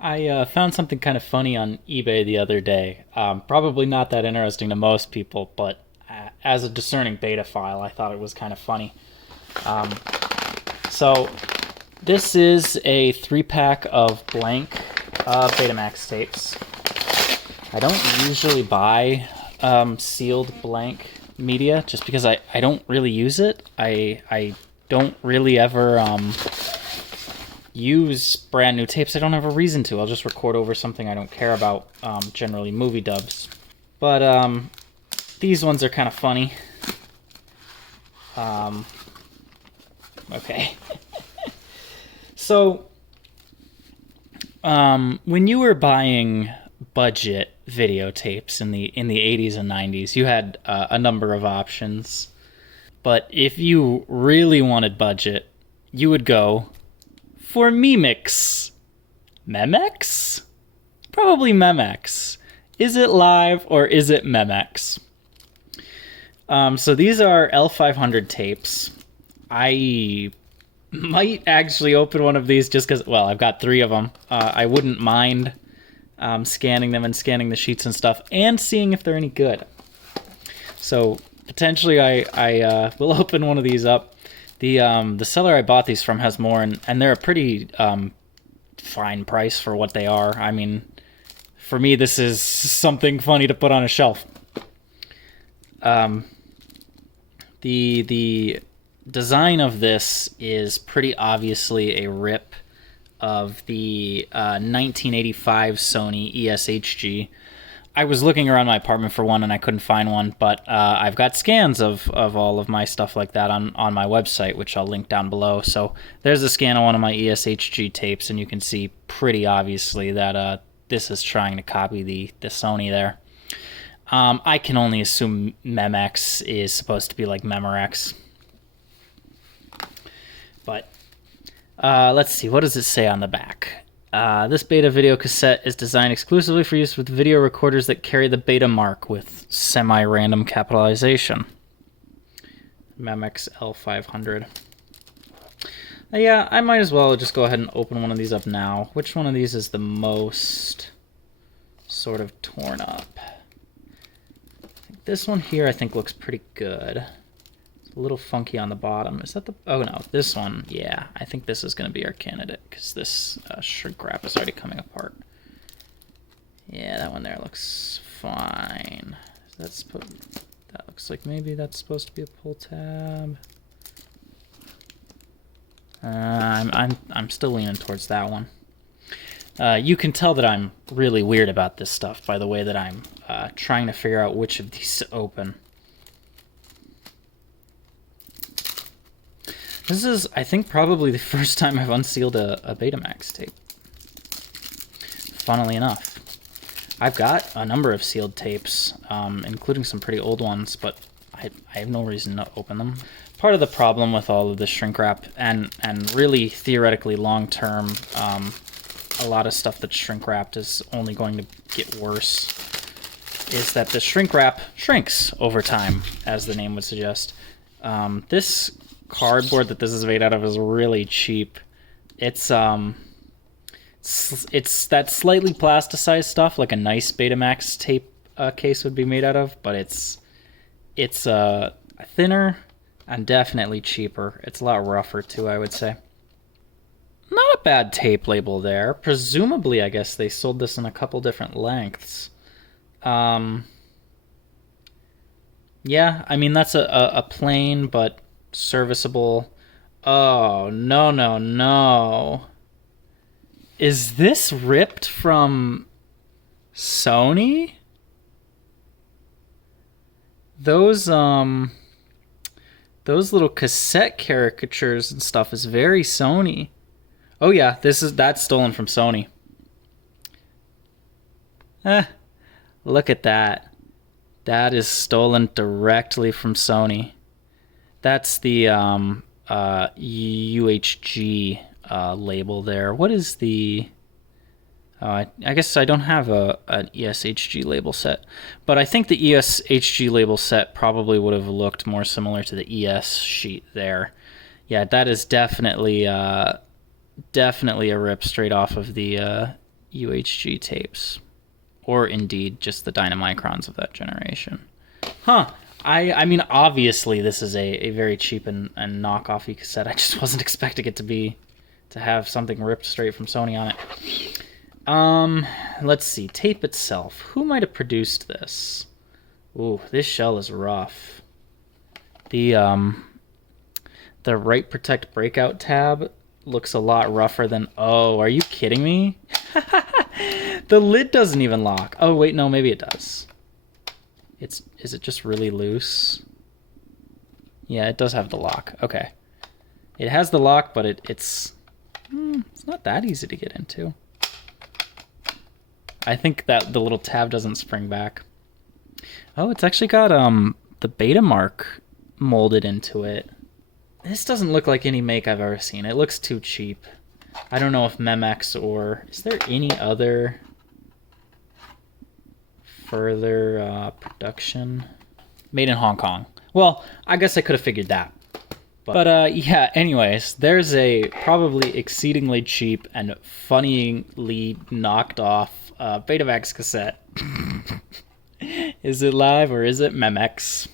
I found something kind of funny on eBay the other day. Probably not that interesting to most people, but as a discerning beta file, I thought it was kind of funny. Um, so, this is a 3-pack of blank Betamax tapes. I don't usually buy sealed blank media just because I don't really use it. I don't really ever use brand new tapes. I don't have a reason to. I'll just record over something I don't care about, generally movie dubs. But these ones are kind of funny. Okay. So, when you were buying budget videotapes in the 80s and 90s, you had a number of options. But if you really wanted budget, you would go for Memex. Memex? Probably Memex. Is it live or is it Memex? So these are L500 tapes. I might actually open one of these just because, well, I've got 3 of them. I wouldn't mind scanning them and scanning the sheets and stuff and seeing if they're any good. So potentially I will open one of these up. The seller I bought these from has more, and they're a pretty fine price for what they are. I mean, for me, this is something funny to put on a shelf. The design of this is pretty obviously a rip of the 1985 Sony ES-HG. I was looking around my apartment for one and I couldn't find one, but I've got scans of all of my stuff like that on my website, which I'll link down below. So there's a scan of one of my ES-HG tapes, and you can see pretty obviously that this is trying to copy the Sony there. I can only assume Memex is supposed to be like Memorex. But let's see, what does it say on the back? This beta video cassette is designed exclusively for use with video recorders that carry the beta mark with semi-random capitalization. Memex L500. Yeah, I might as well just go ahead and open one of these up now. Which one of these is the most sort of torn up? This one here I think looks pretty good. A little funky on the bottom. Is that the... Oh, no. This one. Yeah. I think this is going to be our candidate because this shrink wrap is already coming apart. Yeah, that one there looks fine. That looks like maybe that's supposed to be a pull tab. I'm still leaning towards that one. You can tell that I'm really weird about this stuff by the way that I'm trying to figure out which of these to open. This is, I think, probably the first time I've unsealed a Betamax tape. Funnily enough. I've got a number of sealed tapes, including some pretty old ones, but I have no reason to open them. Part of the problem with all of this shrink wrap, and really theoretically long-term, a lot of stuff that's shrink wrapped is only going to get worse, is that the shrink wrap shrinks over time, as the name would suggest. This cardboard that this is made out of is really cheap. It's that slightly plasticized stuff like a nice Betamax tape case would be made out of, but it's thinner and definitely cheaper. It's a lot rougher too, I would say. Not a bad tape label there. Presumably, I guess they sold this in a couple different lengths. Yeah, I mean that's a plain but serviceable. Oh, no. Is this ripped from Sony? Those little cassette caricatures and stuff is very Sony. Oh yeah, that's stolen from Sony. Look at that. That is stolen directly from Sony. That's the UHG label there. What is the... I guess I don't have an ES-HG label set, but I think the ES-HG label set probably would have looked more similar to the ES sheet there. Yeah, that is definitely a rip straight off of the UHG tapes. Or indeed just the Dynamicrons of that generation. Huh. I mean, obviously this is a very cheap and knockoff cassette. I just wasn't expecting it to have something ripped straight from Sony on it. Let's see. Tape itself. Who might have produced this? Ooh, this shell is rough. The Write Protect Breakout tab looks a lot rougher than... Oh, are you kidding me? The lid doesn't even lock. Oh, wait, no, maybe it does. Is it just really loose? Yeah, it does have the lock. Okay. It has the lock, but it's not that easy to get into. I think that the little tab doesn't spring back. Oh, it's actually got the Betamax molded into it. This doesn't look like any make I've ever seen. It looks too cheap. I don't know if Memex or... Is there any other further production? Made in Hong Kong. Well, I guess I could have figured that. But yeah, anyways, there's a probably exceedingly cheap and funnily knocked off Betamax cassette. Is it live or is it Memex?